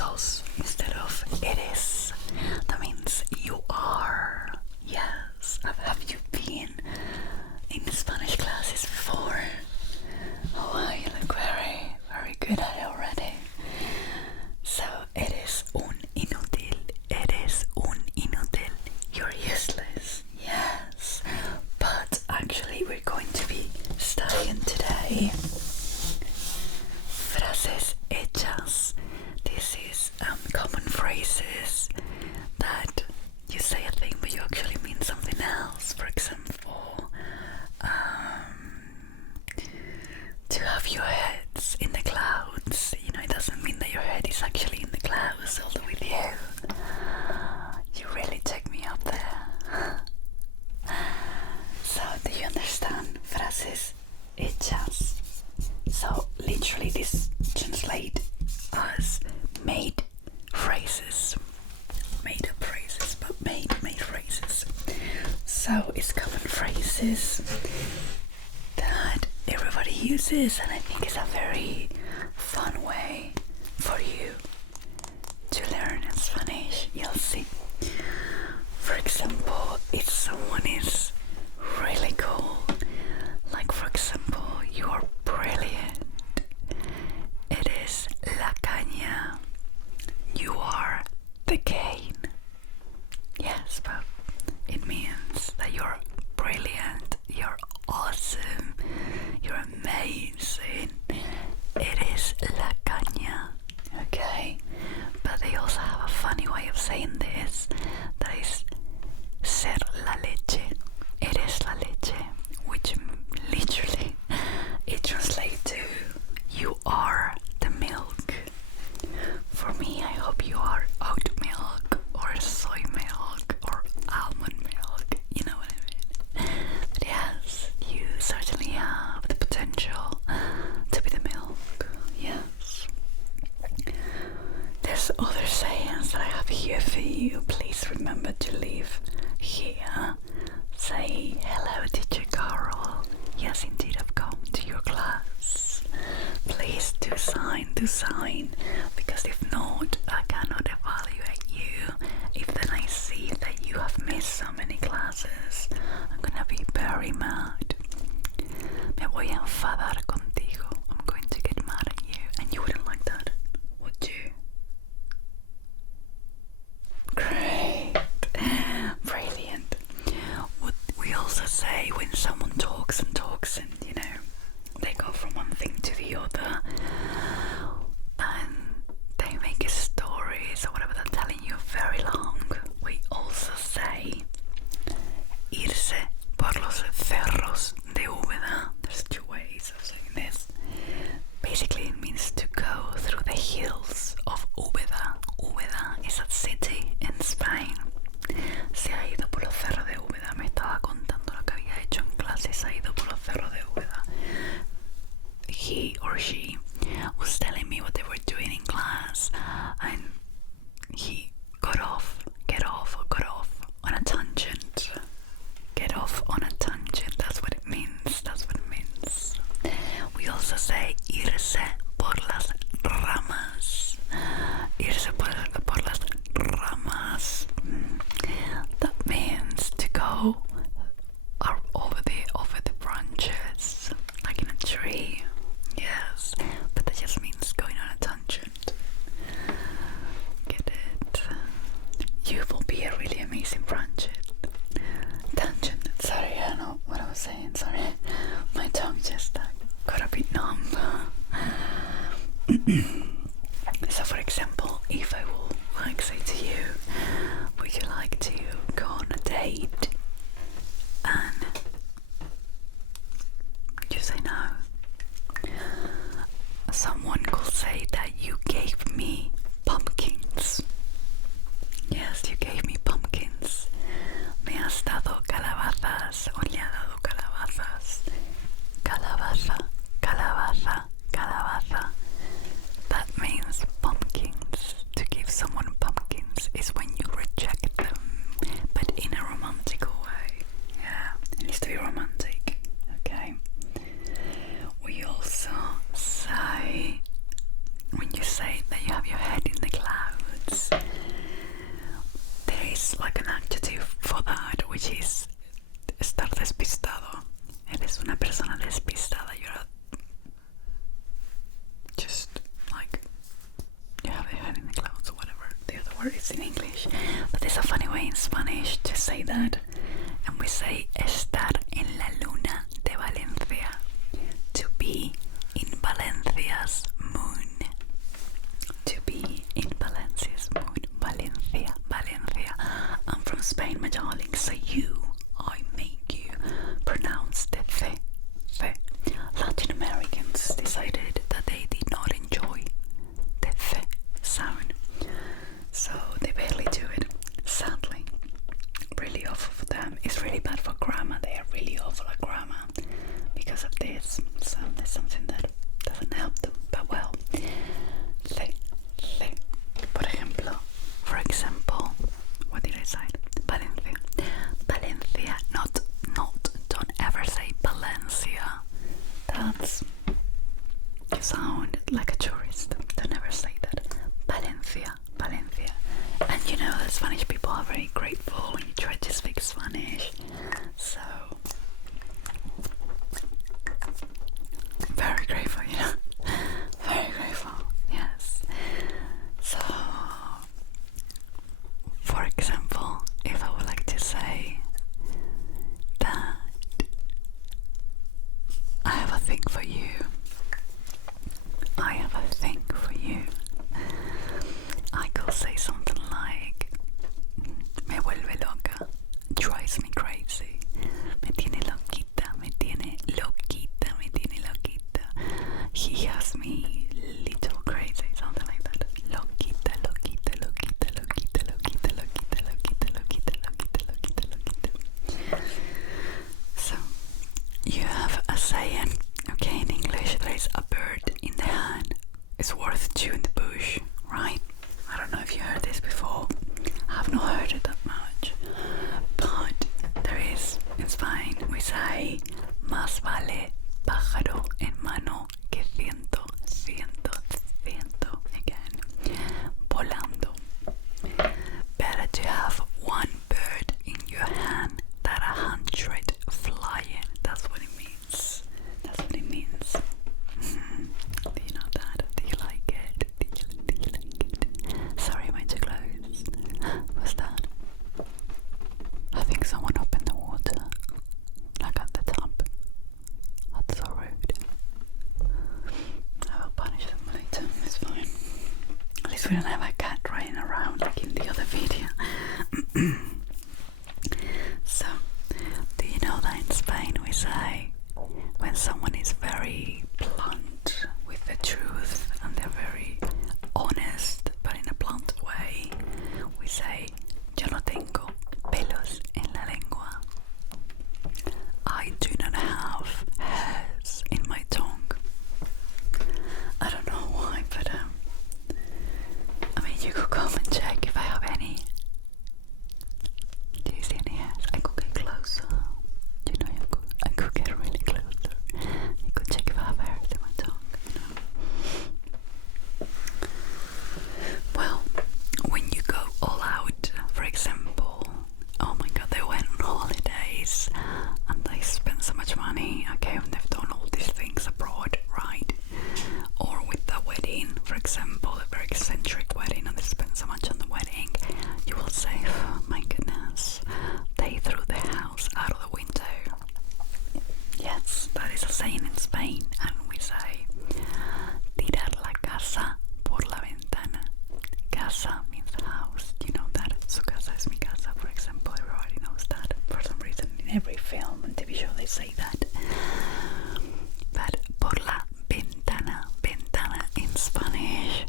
sos instead of eres. That means you are. Yes. Have you been in Spanish classes before? Oh wow, you look very, very good at it already. So, eres un inútil. Eres un inútil. You're useless. Yes. But actually we're going to be studying today frases hechas. This is common phrases that you say a thing but you actually mean something else. For example, to have your heads in the clouds, you know, it doesn't mean that your head is actually in the clouds all with you. You really took me up there. So, do you understand frases hechas? So, literally this translates as made phrases. Made up phrases, but made phrases. So, it's common phrases that everybody uses, and I think it's a very fun way for you to learn Spanish. You'll see. For example, if someone is really cool, like for example, you are brilliant, eres la caña, you are the cane. Yes, but it means that you're brilliant, you're awesome, you're amazing. Eres la caña, okay? But they also have a funny way of saying this, that is ser la leche. Eres la leche, which literally it translates to you are the milk. For me, I hope you are oat milk or soy milk or almond milk, you know what I mean? But yes, you certainly have the potential to be the milk, yes. There's other sayings that I have here for you. Please remember to leave here. Say, hello teacher Carol. Yes, indeed, I've come to your class. Please do sign, because if not, I cannot evaluate you. If then I see that you have missed so many classes, I'm gonna be very mad. Me voy a enfadar contigo. I'm going to get mad at you, and you wouldn't like that, would you? Great. Brilliant. What we also say when someone talks and you know, they go from one thing to the other and they make stories or whatever, they're telling you very long. We also say irse por los cerros de Úbeda. There's two ways of saying this. Basically it means to go through the hills of Úbeda. Úbeda is a city in Spain. Se ha ido por los cerros de Úbeda. Me estaba contando lo que había hecho en clase. Se ha ido por los cerros de Úbeda. He or she was telling me what they were doing in class, and he got off on a tangent. Get off on a tangent. That's what it means. We also say irse por las ramas. Irse por las ramas. That means to go over the branches, like in a tree. Yes, but that just means going on a tangent. Get it? You will be a really amazing tangent. Sorry, I don't know what I was saying. Sorry, my tongue just got a bit numb. So, for example, if I will say to you, would you like to go on a date? And you say no. Someone could say that you gave me pumpkins. Yes, you gave me pumpkins. Me has dado calabazas, o le ha dado calabazas. Calabaza, calabaza, calabaza. That means pumpkins. To give someone pumpkins is when you reject them, but in a romantical way. Yeah, it needs to be romantic, okay? We also say, when you say that you have your head in the clouds, word is in English, but there's a funny way in Spanish to say that, and we say estar en la luna de Valencia, to be in Valencia's moon, to be in Valencia's moon, Valencia, Valencia. I'm from Spain, my darling, so I make you pronounce the th. Latin Americans decided that they did not enjoy the th sound, so they barely do it, sadly. Really awful for them. It's really bad for grammar. They are really awful at grammar because of this, so there's something that doesn't help them, but well, th. For example, what did I say? Valencia. Valencia, not, don't ever say Valencia. That's, you sound like a tourist. Don't ever say that. Valencia, Valencia. And you know that Spanish people are very grateful when you try to speak Spanish. So, very grateful, you know. Very grateful, yes. So, for example, if I would like to say that I have a thing for you, I have a thing for you, I could say something like me vuelve loca, drives me crazy, me tiene loquita, me tiene loquita, me tiene loquita, he has me little crazy, something like that. Loquita, loquita, loquita, loquita, loquita, loquita, loquita, loquita, loquita, loquita, loquita. So, you have a saying, okay, in English, there is a bird in the hand, it's worth two in the bush, right? I don't know if you heard this before. I have not heard it that much, but there is, in Spain, we say más vale pájaro en mano que ciento, again, volando. Better to have one bird in your hand than 100 flying. That's what it means. That's what it means. Do you know that? Do you like it? Do you like it? Sorry, am I too close? What's that? I think someone opened the water, like at the top. That's so rude. I will punish them later, it's fine. At least we don't have a cat running around like in the other video. So, do you know that in Spain we say when someone is very blunt with the truth and they're very honest but in a blunt way, we say yo no tengo pelos en la lengua. I do not have hairs in my tongue. I don't know why, but I mean, you could come and check if I have any. Do you see any hairs? I could get closer. You know, I could get really closer. You could check if I have hairs in my tongue, you know. Well, when you go all out, for example, oh my god, they went on holidays and they spent so much money, okay, and they've done all these things abroad, right? Or with the wedding, for example, a very eccentric wedding, and they spent so much on the wedding, you will say, oh my goodness, they threw the house out of the window. Yes, that is a saying in Spain, and we say tirar la casa por la ventana. Casa means house, you know that. Su casa es mi casa, for example, everybody knows that. For some reason, in every film and TV show they say that. But por la ventana in Spanish,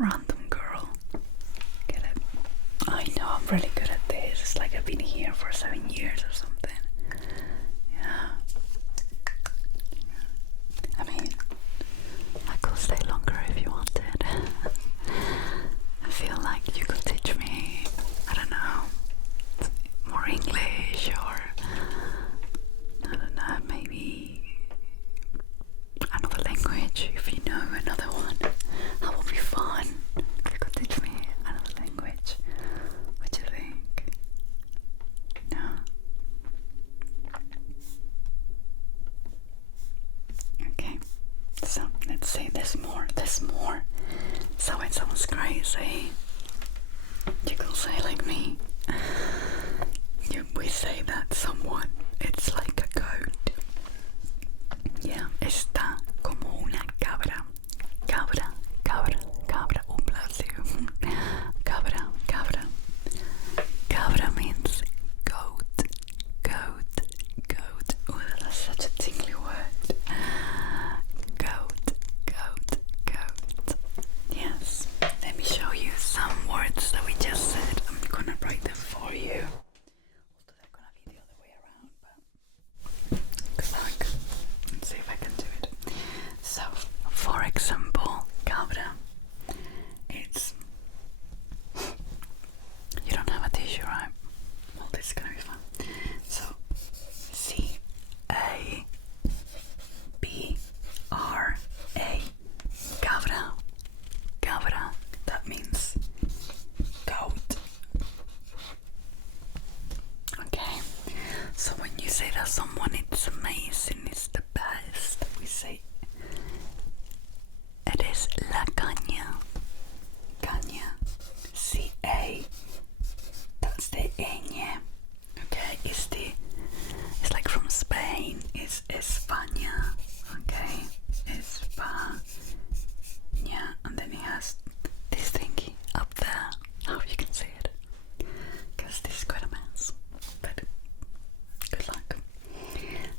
random girl. Get it? I know I'm really good at this. It's like I've been here for 7 years or something. Yeah. I mean, I could stay longer if you wanted. I feel like you could teach me, I don't know, more English, or I don't know, maybe another language if you know another one. That would be fun. You could teach me another language. What do you think? No? Okay, so let's say there's more. So when someone's crazy, you can say like me. We say that someone, it's like a goat. Yeah, está como una cabra. Cabra, cabra, cabra. Oh, bless you. Cabra, cabra. Cabra means goat, goat, goat. Oh, that's such a tingly word. Goat, goat, goat. Yes, let me show you some words that we just said. I'm gonna write them for you. Although they're gonna be the other way around, but good luck. Let's see if I can do it. So, for example, cabra. It's... You don't have a tissue, right? Well, this is gonna be fun. So, C-A-B-R-A. Cabra. Cabra. That means goat. Okay. So when you say that someone it's amazing, it's the best, we say eres la caña. Caña. C-A. That's the ñ. Okay, it's like from Spain. It's España. Okay, España, and then it has this thingy up there. I hope you can see it, because this is quite a mess. But good luck.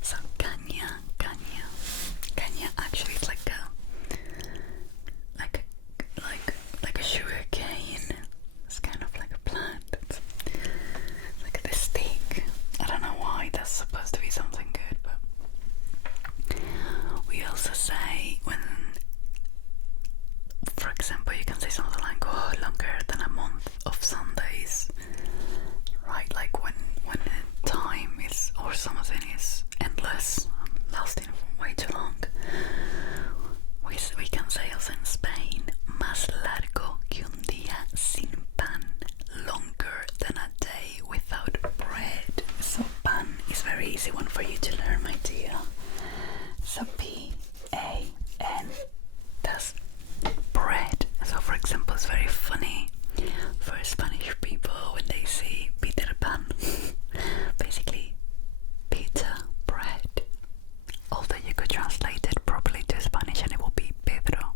So caña, caña, caña. Actually, it's like a sugar cane. It's kind of like a plant. It's like this stick. I don't know why that's supposed to be something good, but we also say when, for example, you can say something like, oh, longer than a month of Sundays, right? Like when the time is, or something is endless, lasting way too long. We can say also in Spain, más largo que un día sin pan, longer than a day without bread. So pan is very easy one for you to learn, my dear. So P-A-N, that's bread. So for example, it's very funny for Spanish people when they see Peter Pan. Basically, pizza, bread. Although you could translate it properly to Spanish and it will be Pedro.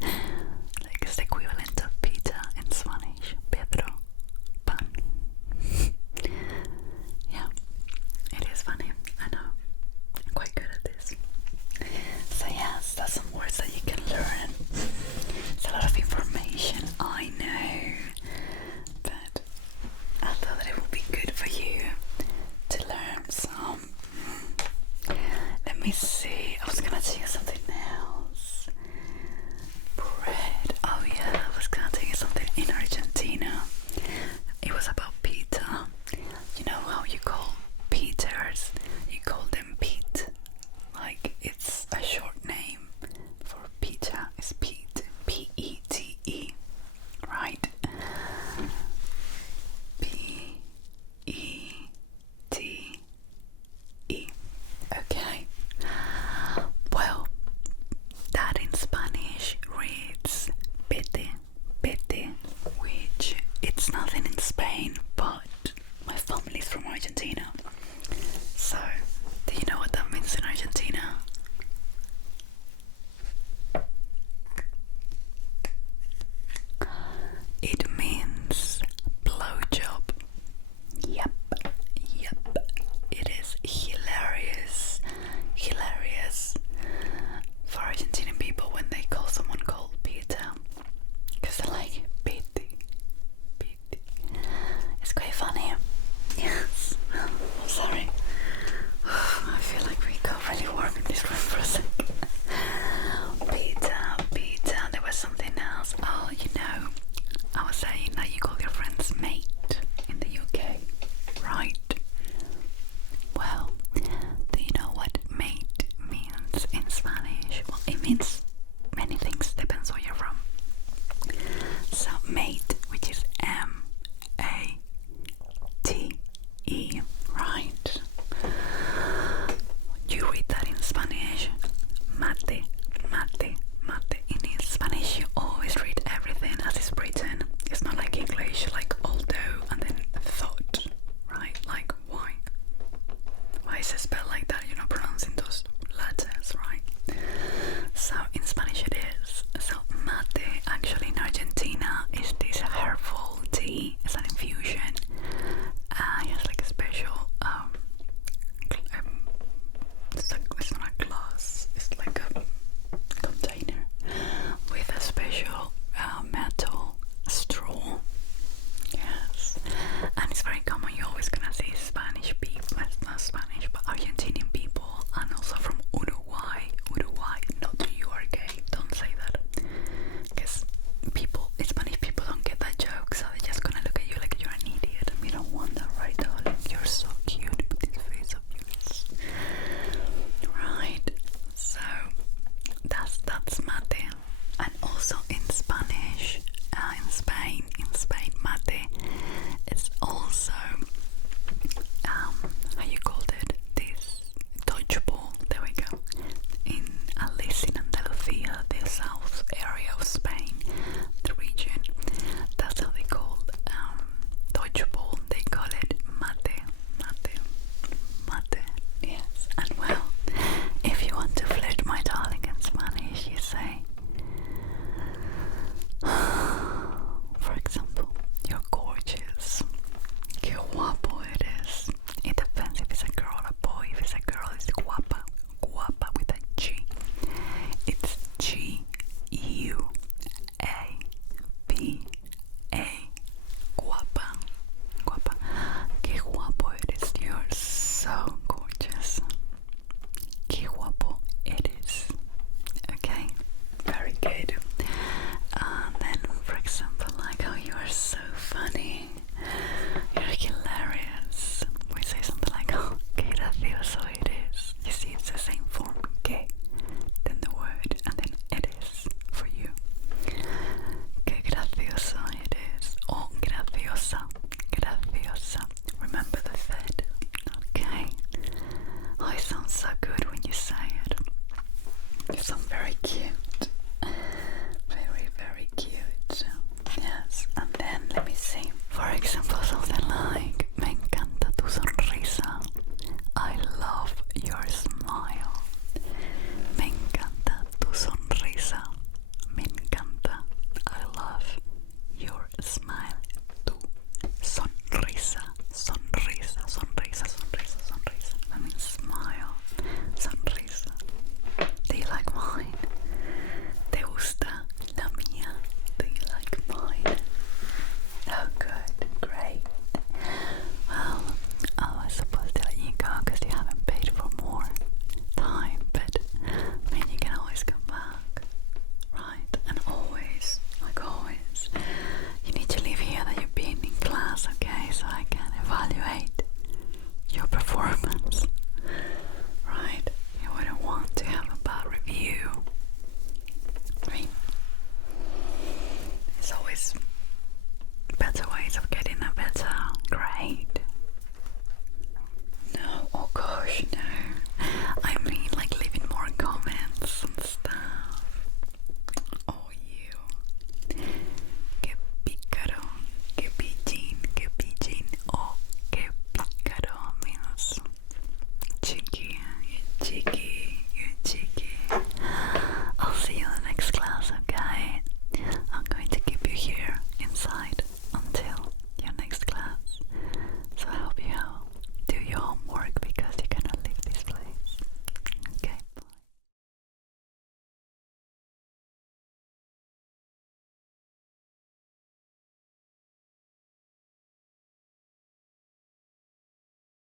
Like it's the equivalent of pizza in Spanish. Pedro. Pan. Yeah, it is funny. I know. I'm quite good at this. So yes, that's some words that you can learn. It's a lot of information, I know. But I thought that it would be good for you to learn some. Let me see. I was gonna tell you something else. Bread. Oh yeah, I was gonna tell you something in Argentina. It was about pizza. You know how you call Peters? You call them Pete. Like it's a short name for pizza. It's Pete. P-E-T-E. Right? P-E-T-E. Okay. Well, that in Spanish reads pete, pete, which it's nothing in Spain, but my family's from Argentina. So, do you know what that means in Argentina? It means blowjob. Yep. It is hilarious. For Argentinian people when they call someone called Peter, because they're listen for something like Me encanta tu sonrisa. I love your smile. Me encanta tu sonrisa. Me encanta. I love your smile. Tu sonrisa. Sonrisa, sonrisa, sonrisa, sonrisa. That means smile. Sonrisa. Do you like mine? ¿Te gusta la mía? Do you like mine? Oh, good, great. Well, I was supposed to let you go because you haven't paid for more time, but I mean, you can always come back, right? And always, like always, you need to leave here that you've been in class, okay? So I can evaluate your performance, right? You wouldn't want to have a bad review, right? There's always better ways of getting a better grade. No, oh gosh, no.